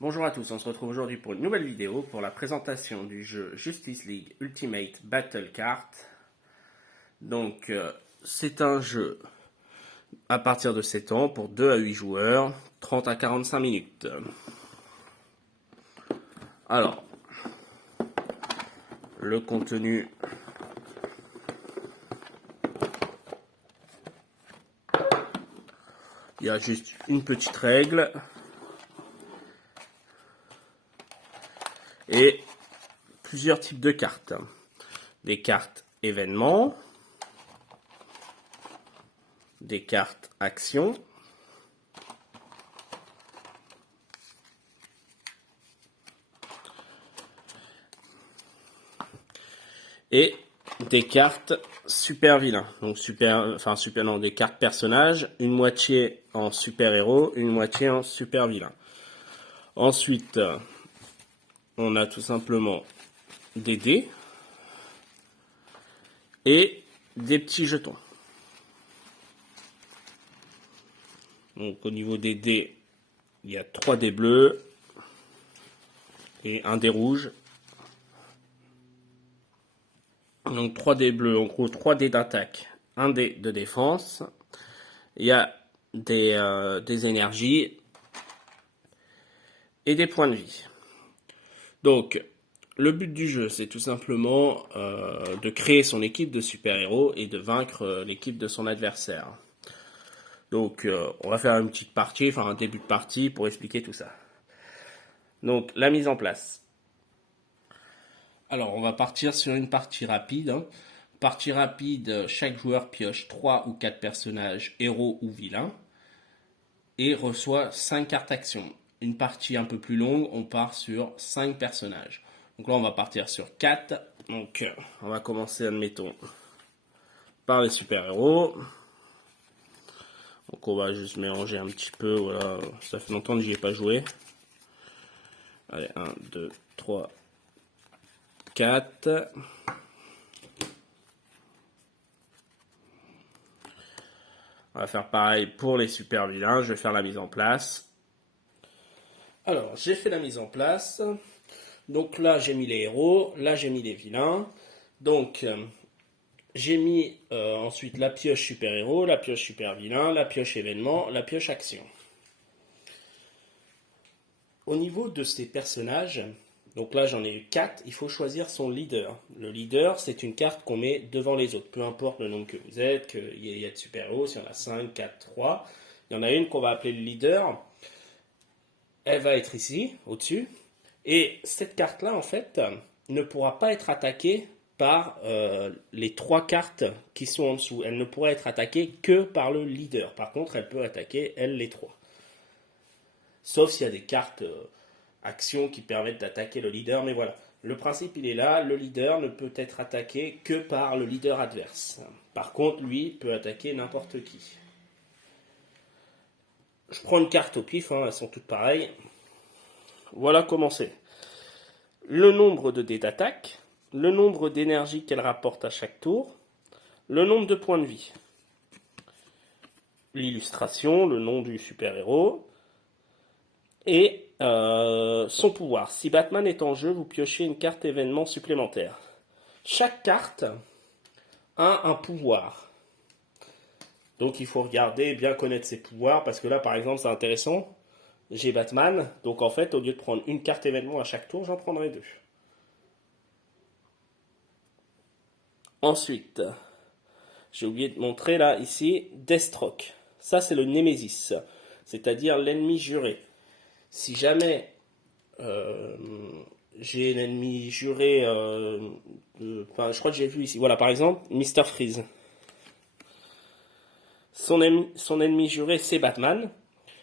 Bonjour à tous, on se retrouve aujourd'hui pour une nouvelle vidéo pour la présentation du jeu Justice League Ultimate Battle Card. Donc c'est un jeu à partir de 7 ans pour 2 à 8 joueurs, 30 à 45 minutes. Alors, le contenu. Il y a juste une petite règle. Et plusieurs types de cartes. Des cartes événements, des cartes actions, et des cartes super vilains. Donc des cartes personnages, une moitié en super héros, une moitié en super vilain. Ensuite, on a tout simplement des dés et des petits jetons. Donc au niveau des dés, il y a 3 dés bleus et un dé rouge. Donc 3 dés bleus, en gros 3 dés d'attaque, un dé de défense. Il y a des énergies et des points de vie. Donc le but du jeu, c'est tout simplement de créer son équipe de super-héros et de vaincre l'équipe de son adversaire. Donc on va faire une petite partie, enfin un début de partie pour expliquer tout ça. Donc la mise en place. Alors on va partir sur une partie rapide. Partie rapide, chaque joueur pioche 3 ou 4 personnages, héros ou vilains, et reçoit 5 cartes actions. Une partie un peu plus longue, on part sur 5 personnages. Donc là on va partir sur 4. Donc on va commencer, admettons, par les super-héros. Donc on va juste mélanger un petit peu, voilà, ça fait longtemps que j'y ai pas joué. Allez, 1, 2, 3, 4. On va faire pareil pour les super vilains, je vais faire la mise en place. Alors, j'ai fait la mise en place. Donc là, j'ai mis les héros, là, j'ai mis les vilains. Donc, j'ai mis ensuite la pioche super-héros, la pioche super-vilain, la pioche événement, la pioche action. Au niveau de ces personnages, donc là j'en ai eu 4, il faut choisir son leader. Le leader, c'est une carte qu'on met devant les autres, peu importe le nombre que vous êtes, qu'il y a de super-héros, s'il y en a 5, 4, 3. Il y en a une qu'on va appeler le leader. Elle va être ici, au-dessus. Et cette carte-là, en fait, ne pourra pas être attaquée par les 3 cartes qui sont en dessous. Elle ne pourra être attaquée que par le leader. Par contre, elle peut attaquer, elle, les 3. Sauf s'il y a des cartes actions qui permettent d'attaquer le leader. Mais voilà, le principe, il est là. Le leader ne peut être attaqué que par le leader adverse. Par contre, lui peut attaquer n'importe qui. Je prends une carte au pif, elles sont toutes pareilles. Voilà comment c'est. Le nombre de dés d'attaque, le nombre d'énergie qu'elle rapporte à chaque tour, le nombre de points de vie, l'illustration, le nom du super-héros, et son pouvoir. Si Batman est en jeu, vous piochez une carte événement supplémentaire. Chaque carte a un pouvoir. Donc il faut regarder et bien connaître ses pouvoirs, parce que là par exemple c'est intéressant. J'ai Batman, donc en fait au lieu de prendre une carte événement à chaque tour, j'en prendrai 2. Ensuite, j'ai oublié de montrer là, ici, Deathstroke. Ça, c'est le Némésis, c'est-à-dire l'ennemi juré. Si jamais j'ai l'ennemi juré, je crois que j'ai vu ici, voilà, par exemple, Mr. Freeze. Son ennemi juré, c'est Batman.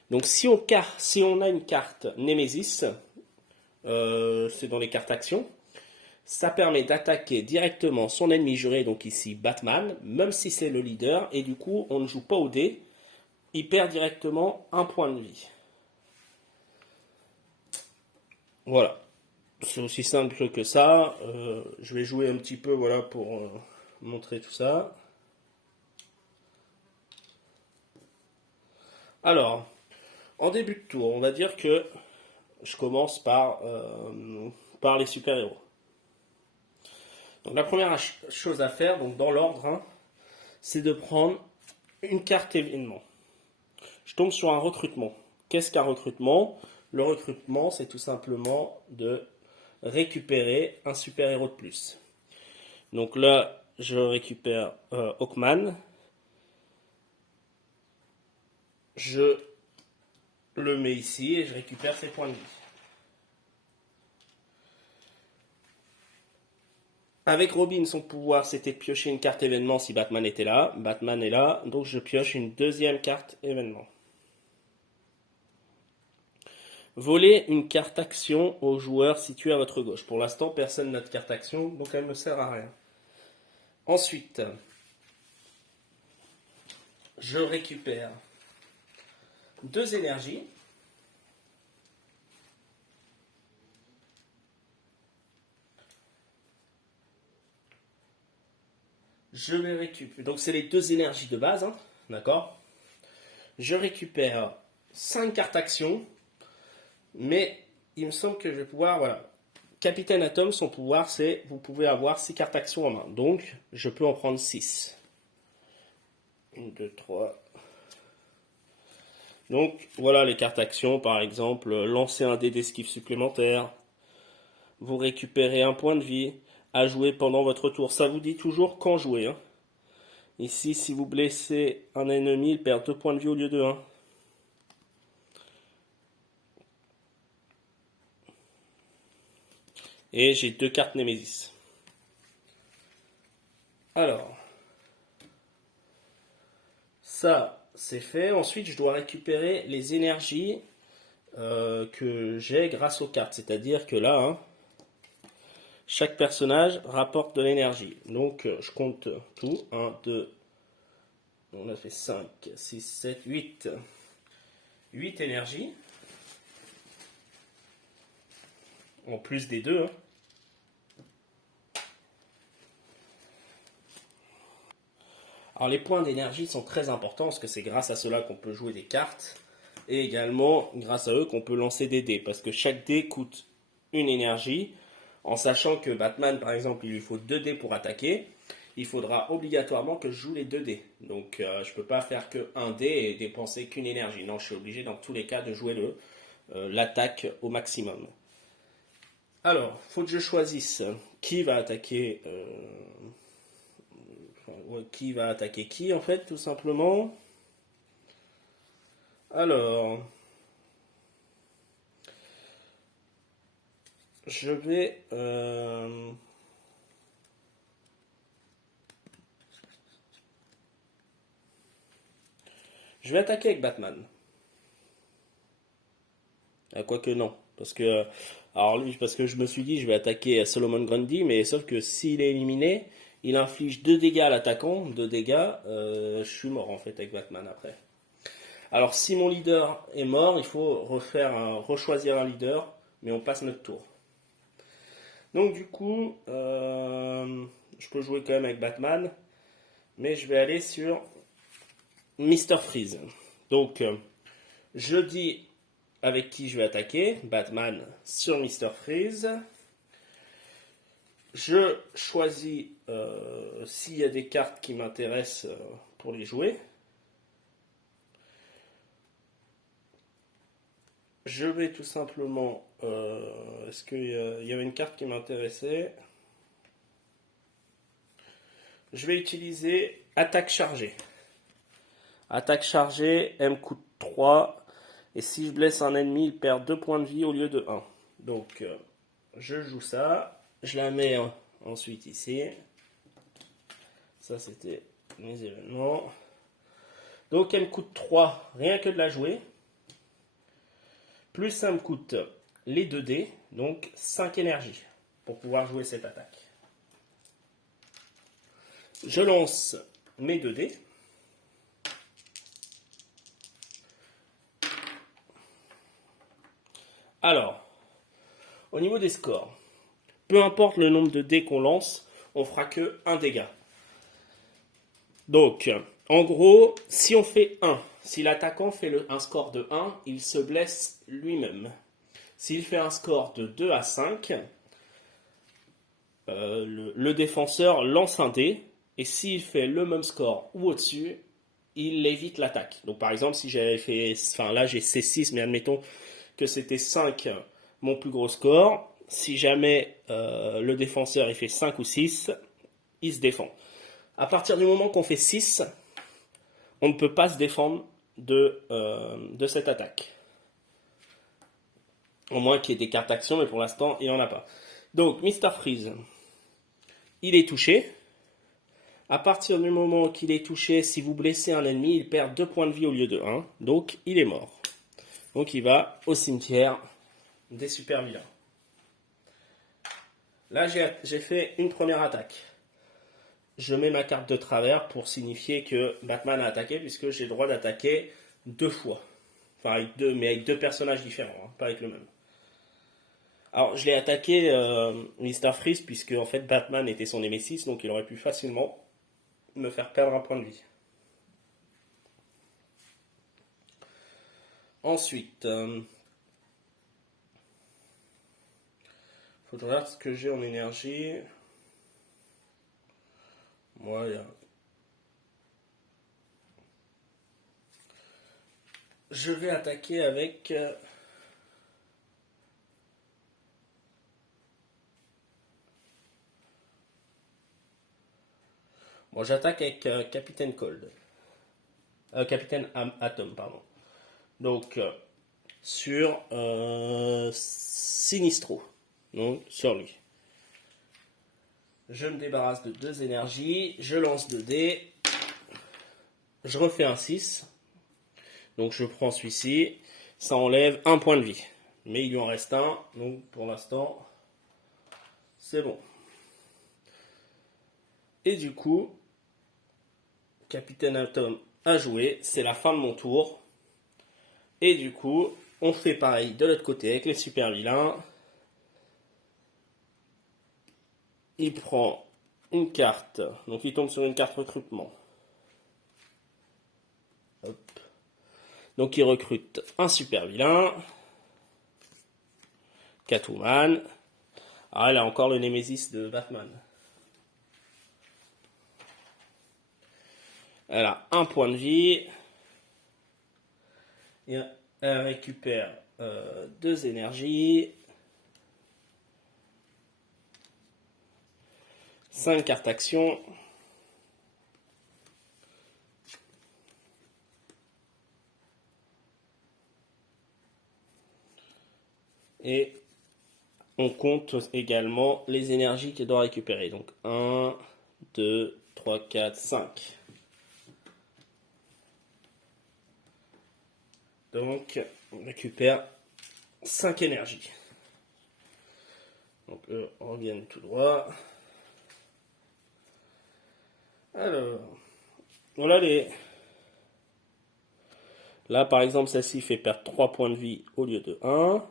Donc, si on a une carte Némésis, c'est dans les cartes actions, ça permet d'attaquer directement son ennemi juré, donc ici Batman, même si c'est le leader, et du coup on ne joue pas au dé, il perd directement un point de vie. Voilà, c'est aussi simple que ça. Je vais jouer un petit peu voilà, pour montrer tout ça. Alors, en début de tour, on va dire que je commence par les super-héros. Donc la première chose à faire, donc dans l'ordre, hein, c'est de prendre une carte événement. Je tombe sur un recrutement. Qu'est-ce qu'un recrutement? Le recrutement, c'est tout simplement de récupérer un super-héros de plus. Donc là, je récupère Hawkman. Je le mets ici et je récupère ses points de vie. Avec Robin, son pouvoir, c'était de piocher une carte événement si Batman était là. Batman est là, donc je pioche une deuxième carte événement. Voler une carte action au joueur situé à votre gauche. Pour l'instant, personne n'a de carte action, donc elle ne me sert à rien. Ensuite, je récupère 2 énergies. Je les récupère. Donc c'est les 2 énergies de base, hein, d'accord? Je récupère 5 cartes action, mais il me semble que je vais pouvoir, voilà. Capitaine Atom, son pouvoir, c'est vous pouvez avoir 6 cartes action en main. Donc, je peux en prendre 6. 1, 2, 3. Donc, voilà les cartes action. Par exemple, lancer un dé d'esquive supplémentaire. Vous récupérez un point de vie à jouer pendant votre tour. Ça vous dit toujours quand jouer, hein. Ici, si vous blessez un ennemi, il perd 2 points de vie au lieu de 1. Et j'ai 2 cartes Némésis. Alors, ça, c'est fait. Ensuite, je dois récupérer les énergies que j'ai grâce aux cartes. C'est-à-dire que là, hein, chaque personnage rapporte de l'énergie. Donc, je compte tout. 1, 2, on a fait 5, 6, 7, 8. 8 énergies. En plus des 2. Hein. Alors, les points d'énergie sont très importants parce que c'est grâce à cela qu'on peut jouer des cartes. Et également, grâce à eux, qu'on peut lancer des dés. Parce que chaque dé coûte une énergie. En sachant que Batman, par exemple, il lui faut 2 dés pour attaquer. Il faudra obligatoirement que je joue les 2 dés. Donc je ne peux pas faire que 1 dé et dépenser qu'une énergie. Non, je suis obligé dans tous les cas de jouer l'attaque au maximum. Alors, il faut que je choisisse qui va attaquer qui en fait, tout simplement. Alors, je vais attaquer avec Batman. Quoique non, parce que alors lui, parce que je me suis dit je vais attaquer Solomon Grundy, mais sauf que s'il est éliminé, il inflige 2 dégâts à l'attaquant, 2 dégâts, je suis mort en fait avec Batman après. Alors si mon leader est mort, il faut rechoisir un leader, mais on passe notre tour. Donc du coup, je peux jouer quand même avec Batman, mais je vais aller sur Mr. Freeze. Donc je dis avec qui je vais attaquer, Batman sur Mr. Freeze. Je choisis s'il y a des cartes qui m'intéressent pour les jouer. Je vais tout simplement... est-ce qu'il y avait une carte qui m'intéressait? Je vais utiliser attaque chargée. Attaque chargée, elle me coûte 3. Et si je blesse un ennemi, il perd 2 points de vie au lieu de 1. Donc, je joue ça. Je la mets ensuite ici. Ça, c'était mes événements. Donc, elle me coûte 3, rien que de la jouer. Plus ça me coûte les 2 dés, donc 5 énergies pour pouvoir jouer cette attaque. Je lance mes 2 dés. Alors, au niveau des scores, peu importe le nombre de dés qu'on lance, on fera que 1 dégât. Donc, en gros, si on fait 1, si l'attaquant fait un score de 1, il se blesse lui-même. S'il fait un score de 2 à 5, le défenseur lance un dé, et s'il fait le même score ou au-dessus, il évite l'attaque. Donc par exemple, si j'avais fait, enfin là j'ai C6, mais admettons que c'était 5 mon plus gros score, si jamais le défenseur il fait 5 ou 6, il se défend. À partir du moment qu'on fait 6, on ne peut pas se défendre de cette attaque. Au moins qu'il y ait des cartes action, mais pour l'instant, il n'y en a pas. Donc, Mr. Freeze, il est touché. À partir du moment qu'il est touché, si vous blessez un ennemi, il perd 2 points de vie au lieu de 1. Donc, il est mort. Donc, il va au cimetière des super vilains. Là, j'ai fait une première attaque. Je mets ma carte de travers pour signifier que Batman a attaqué, puisque j'ai le droit d'attaquer 2 fois. Enfin, mais avec 2 personnages différents, hein, pas avec le même. Alors, je l'ai attaqué Mr. Freeze, puisque en fait Batman était son némésis, donc il aurait pu facilement me faire perdre un point de vie. Ensuite, faut que je regarde ce que j'ai en énergie. Voilà. Je vais attaquer avec... Bon, j'attaque avec Capitaine Cold. Capitaine Atom, pardon. Donc, sur Sinistro. Donc, sur lui. Je me débarrasse de 2 énergies. Je lance 2 dés. Je refais un 6. Donc, je prends celui-ci. Ça enlève 1 point de vie. Mais il lui en reste un. Donc, pour l'instant, c'est bon. Et du coup, Capitaine Atom a joué. C'est la fin de mon tour. Et du coup, on fait pareil de l'autre côté avec les super vilains. Il prend une carte. Donc il tombe sur une carte recrutement. Hop. Donc il recrute un super vilain. Catwoman. Ah, elle a encore le Némésis de Batman. Elle a 1 point de vie. Et elle récupère 2 énergies. 5 cartes action. Et on compte également les énergies qu'elle doit récupérer. Donc 1, 2, 3, 4, 5. Donc on récupère 5 énergies. Donc eux reviennent tout droit. Alors, voilà les... Là par exemple celle-ci fait perdre 3 points de vie au lieu de 1.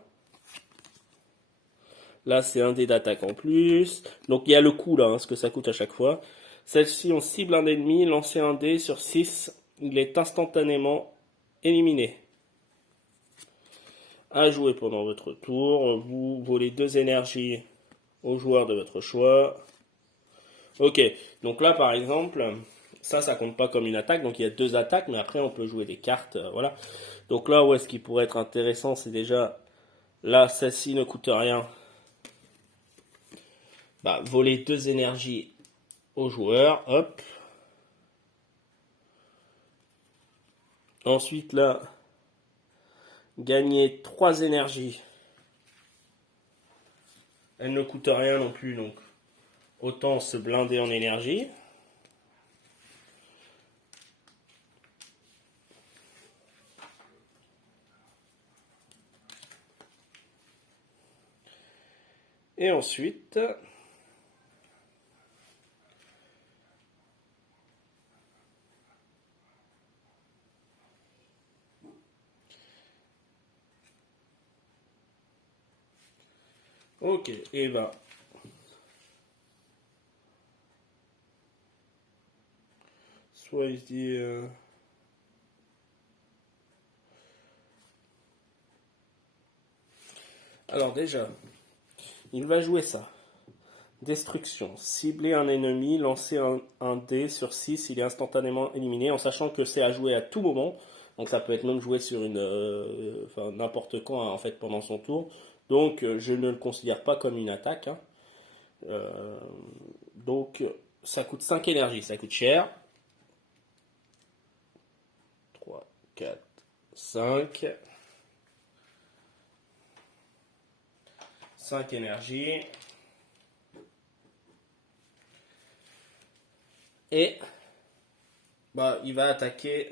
Là c'est un dé d'attaque en plus. Donc il y a le coût là, hein, ce que ça coûte à chaque fois. Celle-ci on cible un ennemi, lancez un dé sur 6, il est instantanément éliminé. À jouer pendant votre tour, vous volez 2 énergies au joueur de votre choix. Ok, donc là par exemple, ça compte pas comme une attaque, donc il y a 2 attaques, mais après on peut jouer des cartes, voilà. Donc là où est-ce qui pourrait être intéressant, c'est déjà, là celle-ci ne coûte rien. Bah, voler 2 énergies au joueur, hop. Ensuite là, gagner 3 énergies. Elle ne coûte rien non plus, donc autant se blinder en énergie. Et ensuite, ok, et ben, soit il se dit... Alors déjà, il va jouer ça. Destruction. Cibler un ennemi, lancer un dé sur 6, il est instantanément éliminé, en sachant que c'est à jouer à tout moment. Donc ça peut être même joué sur enfin, n'importe quand, hein, en fait, pendant son tour. Donc je ne le considère pas comme une attaque, hein. Donc ça coûte 5 énergies, ça coûte cher. 3, 4, 5. 5 énergies. Et bah, il va attaquer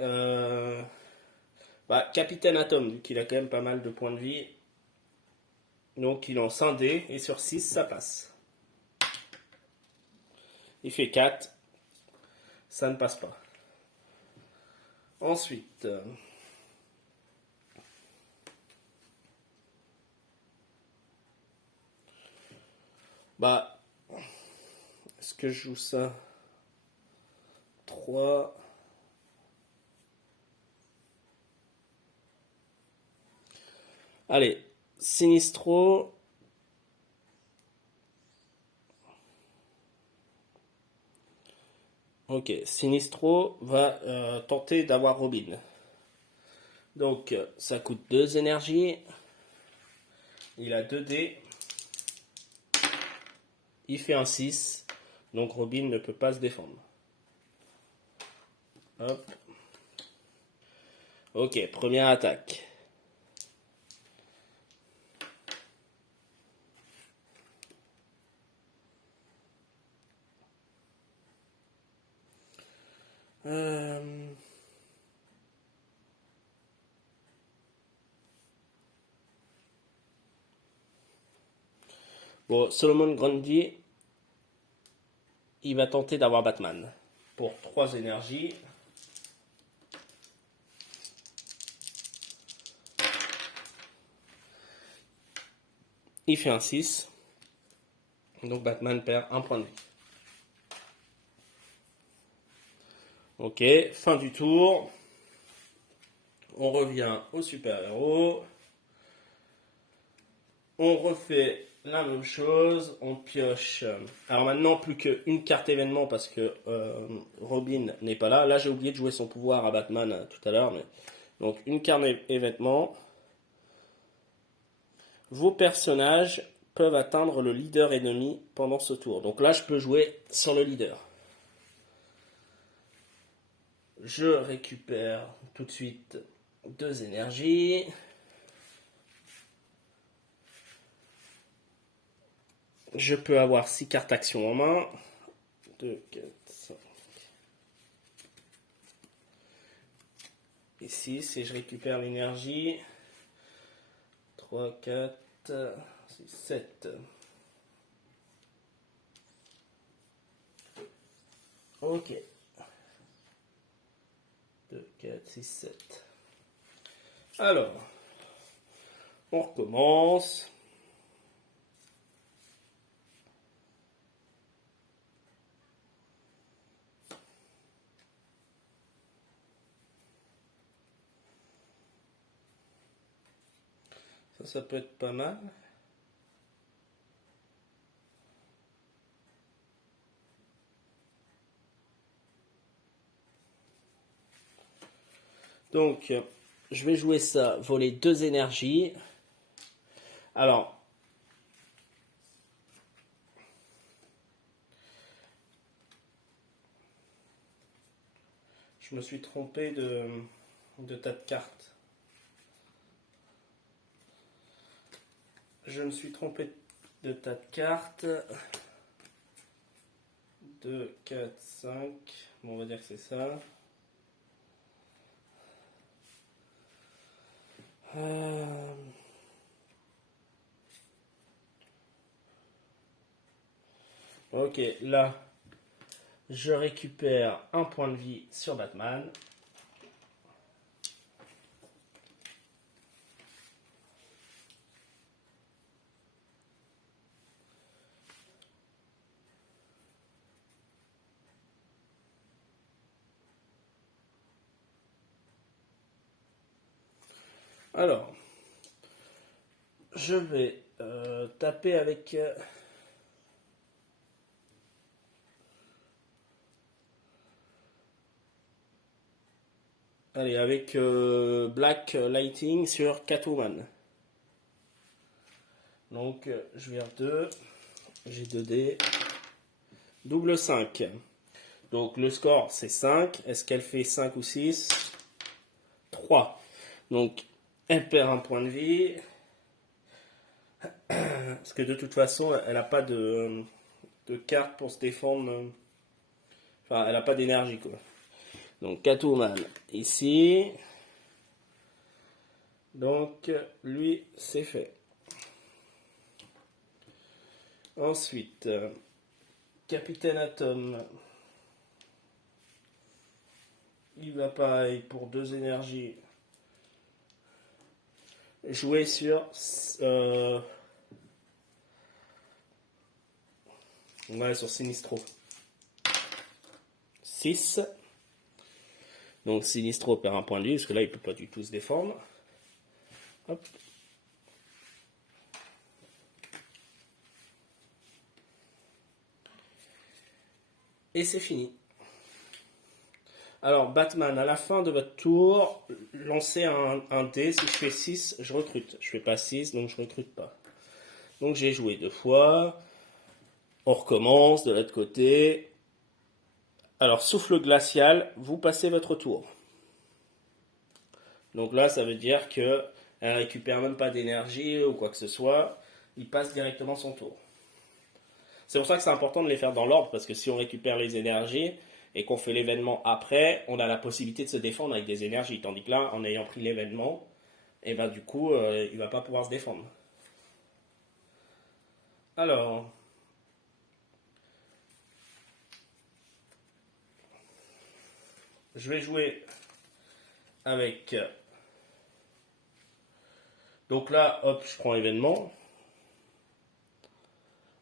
Capitaine Atom, vu qu'il a quand même pas mal de points de vie. Donc il lance un dé et sur 6 ça passe. Il fait 4. Ça ne passe pas. Ensuite, est-ce que je joue ça? 3. Allez, Sinistro. Ok, Sinistro va tenter d'avoir Robin. Donc, ça coûte 2 énergies. Il a 2 dés. Il fait un 6. Donc, Robin ne peut pas se défendre. Hop. Ok, première attaque. Bon, Solomon Grundy, il va tenter d'avoir Batman. Pour 3 énergies. Il fait un 6. Donc Batman perd un point de vie. Ok, fin du tour. On revient au super-héros. On refait la même chose. On pioche. Alors maintenant, plus qu'une carte événement parce que Robin n'est pas là. Là, j'ai oublié de jouer son pouvoir à Batman tout à l'heure. Mais... Donc, une carte événement. Vos personnages peuvent atteindre le leader ennemi pendant ce tour. Donc là, je peux jouer sur le leader. Je récupère tout de suite 2 énergies. Je peux avoir 6 cartes action en main. 2, 4, 5. Et 6. Et je récupère l'énergie. 3, 4, 6, 7. Ok. 2, 4, 6, 7. Alors, on recommence. Ça peut être pas mal. Donc, je vais jouer ça, voler 2 énergies. Alors, je me suis trompé de tas de cartes. Je me suis trompé de tas de cartes. 2, 4, 5. Bon, on va dire que c'est ça. Ok, là, je récupère un point de vie sur Batman. Alors, je vais taper avec... allez, avec Black Lighting sur Catwoman. Donc, je vais 2. J'ai 2 dés. Double 5. Donc, le score, c'est 5. Est-ce qu'elle fait 5 ou 6? 3. Donc, elle perd un point de vie. Parce que de toute façon, elle n'a pas de carte pour se défendre. Enfin, elle n'a pas d'énergie, quoi. Donc, Catwoman, ici. Donc, lui, c'est fait. Ensuite, Capitaine Atom. Il va pareil pour 2 énergies. Jouer sur... ouais, sur Sinistro. 6. Donc Sinistro perd un point de vie, parce que là, il peut pas du tout se défendre. Hop. Et c'est fini. Alors, Batman, à la fin de votre tour, lancez un dé. Si je fais 6, je recrute. Je fais pas 6, donc je recrute pas. Donc j'ai joué 2 fois. On recommence de l'autre côté. Alors, souffle glacial, vous passez votre tour. Donc là, ça veut dire qu'elle ne récupère même pas d'énergie ou quoi que ce soit. Il passe directement son tour. C'est pour ça que c'est important de les faire dans l'ordre, parce que si on récupère les énergies et qu'on fait l'événement après, on a la possibilité de se défendre avec des énergies. Tandis que là, en ayant pris l'événement, et ben du coup, il va pas pouvoir se défendre. Alors, je vais jouer avec... donc là, hop, je prends événement.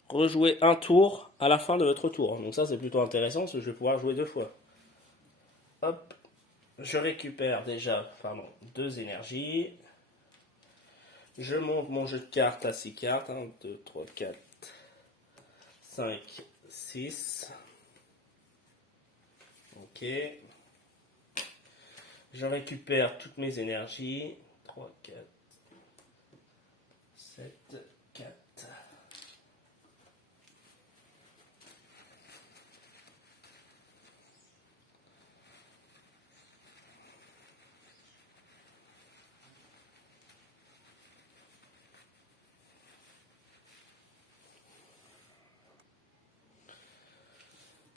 Rejouer un tour à la fin de votre tour. Donc ça, c'est plutôt intéressant, parce que je vais pouvoir jouer 2 fois. Hop, je récupère déjà 2 énergies. Je monte mon jeu de cartes à 6 cartes. 1, 2, 3, 4, 5, 6. Ok. Je récupère toutes mes énergies. 3, 4, 7, 4.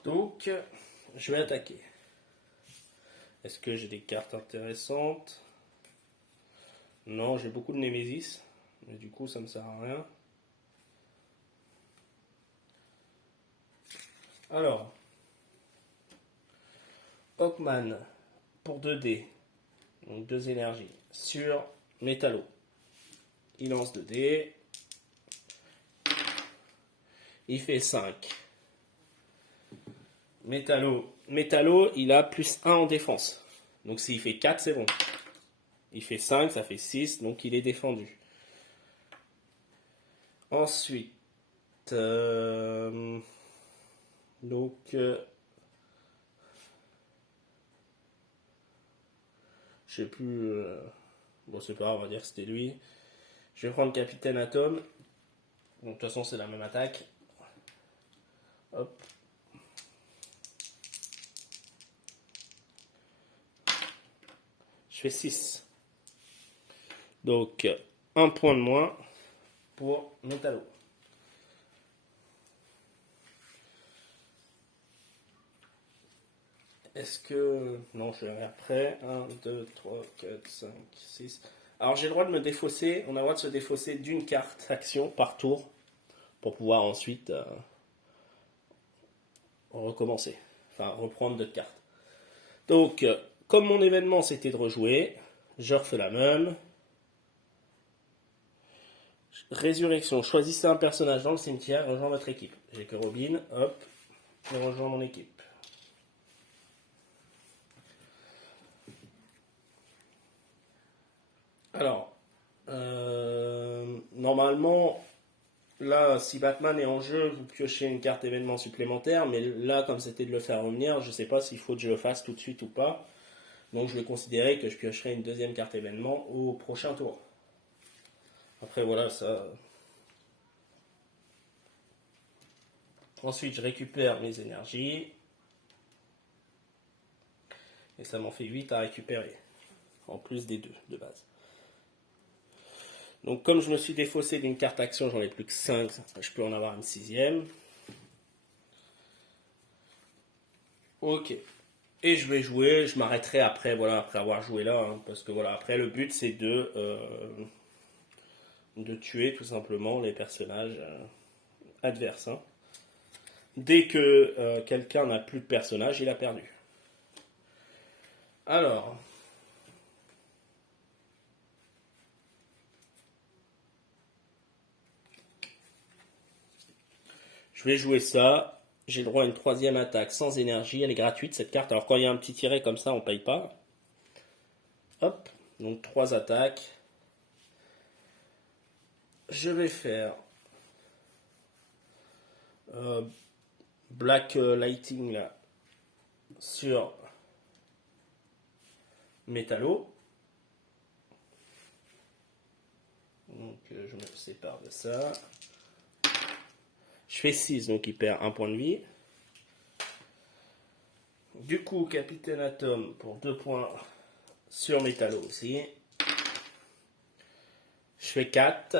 Donc, je vais attaquer. Est-ce que j'ai des cartes intéressantes? Non, j'ai beaucoup de Némésis. Mais du coup, ça me sert à rien. Alors, Hawkman pour 2 dés. Donc 2 énergies. Sur Métallo. Il lance 2 dés. Il fait 5. Métallo, il a plus 1 en défense. Donc s'il fait 4, c'est bon. Il fait 5, ça fait 6, donc il est défendu. Ensuite, donc, je sais plus. Bon, c'est pas grave, on va dire que c'était lui. Je vais prendre Capitaine Atom. Donc, de toute façon, c'est la même attaque. Hop. Je fais 6. Donc, un point de moins pour Métallo. Est-ce que... non, je vais après. 1, 2, 3, 4, 5, 6. Alors, j'ai le droit de me défausser. On a le droit de se défausser d'une carte action par tour pour pouvoir ensuite recommencer. Enfin, reprendre d'autres cartes. Donc, comme mon événement c'était de rejouer, je refais la même. Résurrection, choisissez un personnage dans le cimetière et rejoins votre équipe. J'ai que Robin, hop, je rejoins mon équipe. Alors, normalement, là, si Batman est en jeu, vous piochez une carte événement supplémentaire, mais là, comme c'était de le faire revenir, je ne sais pas s'il faut que je le fasse tout de suite ou pas. Donc je vais considérer que je piocherai une deuxième carte événement au prochain tour. Après, voilà, ça... Ensuite, je récupère mes énergies. Et ça m'en fait 8 à récupérer. En plus des 2 de base. Donc comme je me suis défaussé d'une carte action, j'en ai plus que 5. Je peux en avoir une 6e. Ok. Et je vais jouer, je m'arrêterai après, voilà, après avoir joué là. Hein, parce que voilà, après le but c'est de tuer tout simplement les personnages adverses. Hein. Dès que quelqu'un n'a plus de personnage, il a perdu. Alors, je vais jouer ça. J'ai le droit à une 3e attaque sans énergie. Elle est gratuite cette carte. Alors quand il y a un petit tiret comme ça, on paye pas. Hop, donc 3 attaques. Je vais faire Black Lighting là sur Métallo. Donc je me sépare de ça. Je fais 6, donc il perd 1 point de vie. Du coup, Capitaine Atom pour 2 points sur Métallo aussi. Je fais 4,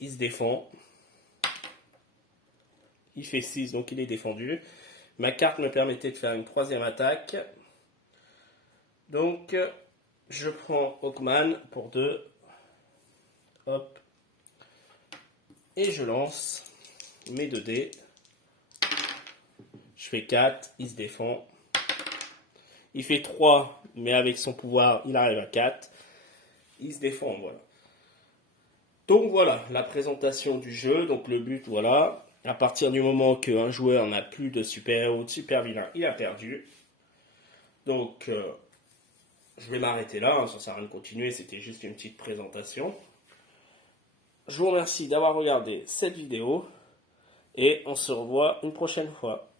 il se défend. Il fait 6, donc il est défendu. Ma carte me permettait de faire une 3e attaque. Donc, je prends Hawkman pour 2. Hop. Et je lance mes 2 dés. Je fais 4, il se défend. Il fait 3, mais avec son pouvoir, il arrive à 4. Il se défend, voilà. Donc voilà, la présentation du jeu. Donc le but, voilà. À partir du moment qu'un joueur n'a plus de super-héros ou de super-vilain, il a perdu. Donc, je vais m'arrêter là. Hein, ça ne sert à rien de continuer, c'était juste une petite présentation. Je vous remercie d'avoir regardé cette vidéo. Et on se revoit une prochaine fois.